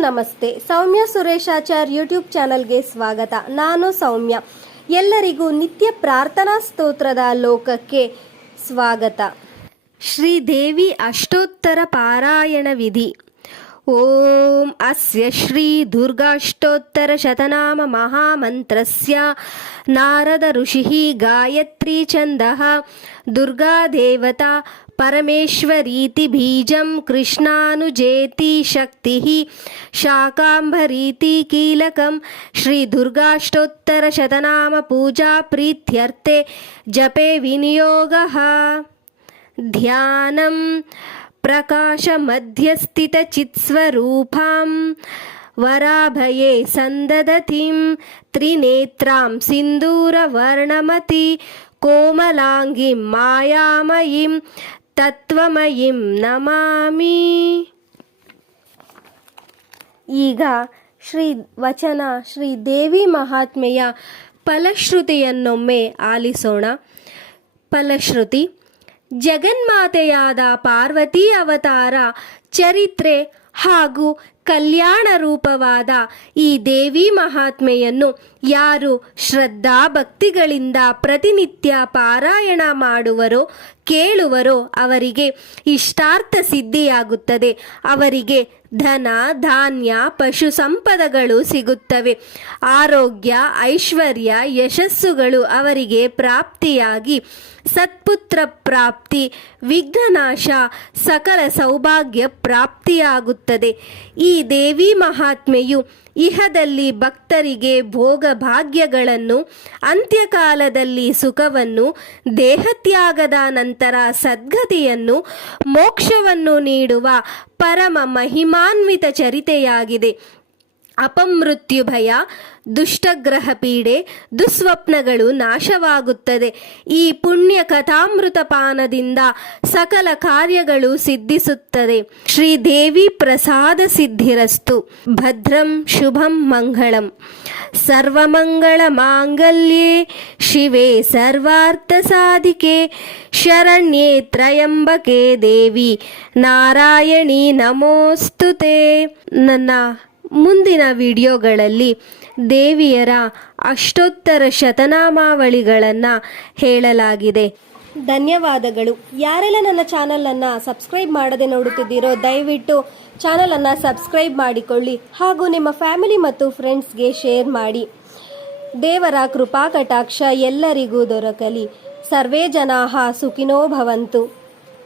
ನಮಸ್ತೆ. ಸೌಮ್ಯ ಸುರೇಶಾಚಾರ್ ಯೂಟ್ಯೂಬ್ ಚಾನಲ್ಗೆ ಸ್ವಾಗತ. ನಾನು ಸೌಮ್ಯ. ಎಲ್ಲರಿಗೂ ನಿತ್ಯ ಪ್ರಾರ್ಥನಾ ಸ್ತೋತ್ರದ ಲೋಕಕ್ಕೆ ಸ್ವಾಗತ. ಶ್ರೀ ದೇವಿ ಅಷ್ಟೋತ್ತರ ಪಾರಾಯಣ ವಿಧಿ. ಓಂ ಅಸ್ಯ ಶ್ರೀ ದುರ್ಗಾಷ್ಟೋತ್ತರ ಶತನಾಮ ಮಹಾಮಂತ್ರಸ್ಯ. ನಾರದ ಋಷಿ ಗಾಯತ್ರಿ ಛಂದಃ ದುರ್ಗಾ परमेश्वरीति बीजं कृष्णानुजेति शक्तिः शाकाम्भरीति कीलकं श्रीदुर्गाष्टोत्तरशतनामपूजाप्रीत्यर्थे जपे विनियोगः। ध्यानं प्रकाशमध्यस्थितचित्स्वरूपां वराभये सन्ददतीं त्रिनेत्रां सिन्दूरवर्णमति कोमलाङ्गीं मायामयीं ತತ್ವಮಯಿಂ ನಮಾಮಿ. ಈಗ ಶ್ರೀ ವಚನ ಶ್ರೀ ದೇವಿ ಮಹಾತ್ಮೆಯ ಫಲಶ್ರುತಿಯನ್ನೊಮ್ಮೆ ಆಲಿಸೋಣ. ಫಲಶ್ರುತಿ, ಜಗನ್ಮಾತೆಯಾದ ಪಾರ್ವತಿ ಅವತಾರ ಚರಿತ್ರೆ ಹಾಗೂ ಕಲ್ಯಾಣ ರೂಪವಾದ ಈ ದೇವಿ ಮಹಾತ್ಮೆಯನ್ನು ಯಾರು ಶ್ರದ್ಧಾ ಭಕ್ತಿಗಳಿಂದ ಪ್ರತಿನಿತ್ಯ ಪಾರಾಯಣ ಮಾಡುವರೋ, ಕೇಳುವರೋ ಅವರಿಗೆ ಇಷ್ಟಾರ್ಥ ಸಿದ್ಧಿಯಾಗುತ್ತದೆ. ಅವರಿಗೆ ಧನ, ಧಾನ್ಯ, ಪಶು ಸಂಪದಗಳು ಸಿಗುತ್ತವೆ. ಆರೋಗ್ಯ, ಐಶ್ವರ್ಯ, ಯಶಸ್ಸುಗಳು ಅವರಿಗೆ ಪ್ರಾಪ್ತಿಯಾಗಿ ಸತ್ಪುತ್ರ ಪ್ರಾಪ್ತಿ, ವಿಘ್ನನಾಶ, ಸಕಲ ಸೌಭಾಗ್ಯ ಪ್ರಾಪ್ತಿಯಾಗುತ್ತದೆ ಈ ದೇವಿ ಮಹಾತ್ಮೆಯು ಇಹದಲ್ಲಿ ಭಕ್ತರಿಗೆ ಭೋಗ ಭಾಗ್ಯಗಳನ್ನು ಅಂತ್ಯಕಾಲದಲ್ಲಿ ಸುಖವನ್ನು, ದೇಹತ್ಯಾಗದ ನಂತರ ಸದ್ಗತಿಯನ್ನು, ಮೋಕ್ಷವನ್ನು ನೀಡುವ ಪರಮ ಮಹಿಮಾನ್ವಿತ ಚರಿತೆಯಾಗಿದೆ. ಅಪಮೃತ್ಯು ಭಯ ದುಷ್ಟಗ್ರಹ ಪೀಡೆ ದುಸ್ವಪ್ನಗಳು ನಾಶವಾಗುತ್ತದೆ. ಈ ಪುಣ್ಯ ಕಥಾಮೃತ ಪಾನದಿಂದ ಸಕಲ ಕಾರ್ಯಗಳು ಸಿದ್ಧಿಸುತ್ತದೆ. ಶ್ರೀದೇವಿ ಪ್ರಸಾದ ಸಿದ್ಧಿರಸ್ತು. ಭದ್ರಂ ಶುಭಂ ಮಂಗಳಂ. ಸರ್ವಮಂಗಳ ಮಾಂಗಲ್ಯೇ, ಶಿವೆ ಸರ್ವಾರ್ಥ ಸಾಧಿಕೆ, ಶರಣ್ಯೇ ತ್ರಯಂಬಕೆ ದೇವಿ. ನಾರಾಯಣಿ ನಮೋಸ್ತುತೆ. ನನ್ನ ಮುಂದಿನ ವಿಡಿಯೋಗಳಲ್ಲಿ ದೇವಿಯರ ಅಷ್ಟೋತ್ತರ ಶತನಾಮಾವಳಿಗಳನ್ನು ಹೇಳಲಾಗಿದೆ. ಧನ್ಯವಾದಗಳು. ಯಾರೆಲ್ಲ ನನ್ನ ಚಾನಲನ್ನು ಸಬ್ಸ್ಕ್ರೈಬ್ ಮಾಡದೆ ನೋಡುತ್ತಿದ್ದೀರೋ ದಯವಿಟ್ಟು ಚಾನಲನ್ನು ಸಬ್ಸ್ಕ್ರೈಬ್ ಮಾಡಿಕೊಳ್ಳಿ ಹಾಗೂ ನಿಮ್ಮ ಫ್ಯಾಮಿಲಿ ಮತ್ತು ಫ್ರೆಂಡ್ಸ್ಗೆ ಶೇರ್ ಮಾಡಿ. ದೇವರ ಕೃಪಾ ಕಟಾಕ್ಷ ಎಲ್ಲರಿಗೂ ದೊರಕಲಿ. ಸರ್ವೇ ಜನಾಹ ಸುಖಿನೋ ಭವಂತು.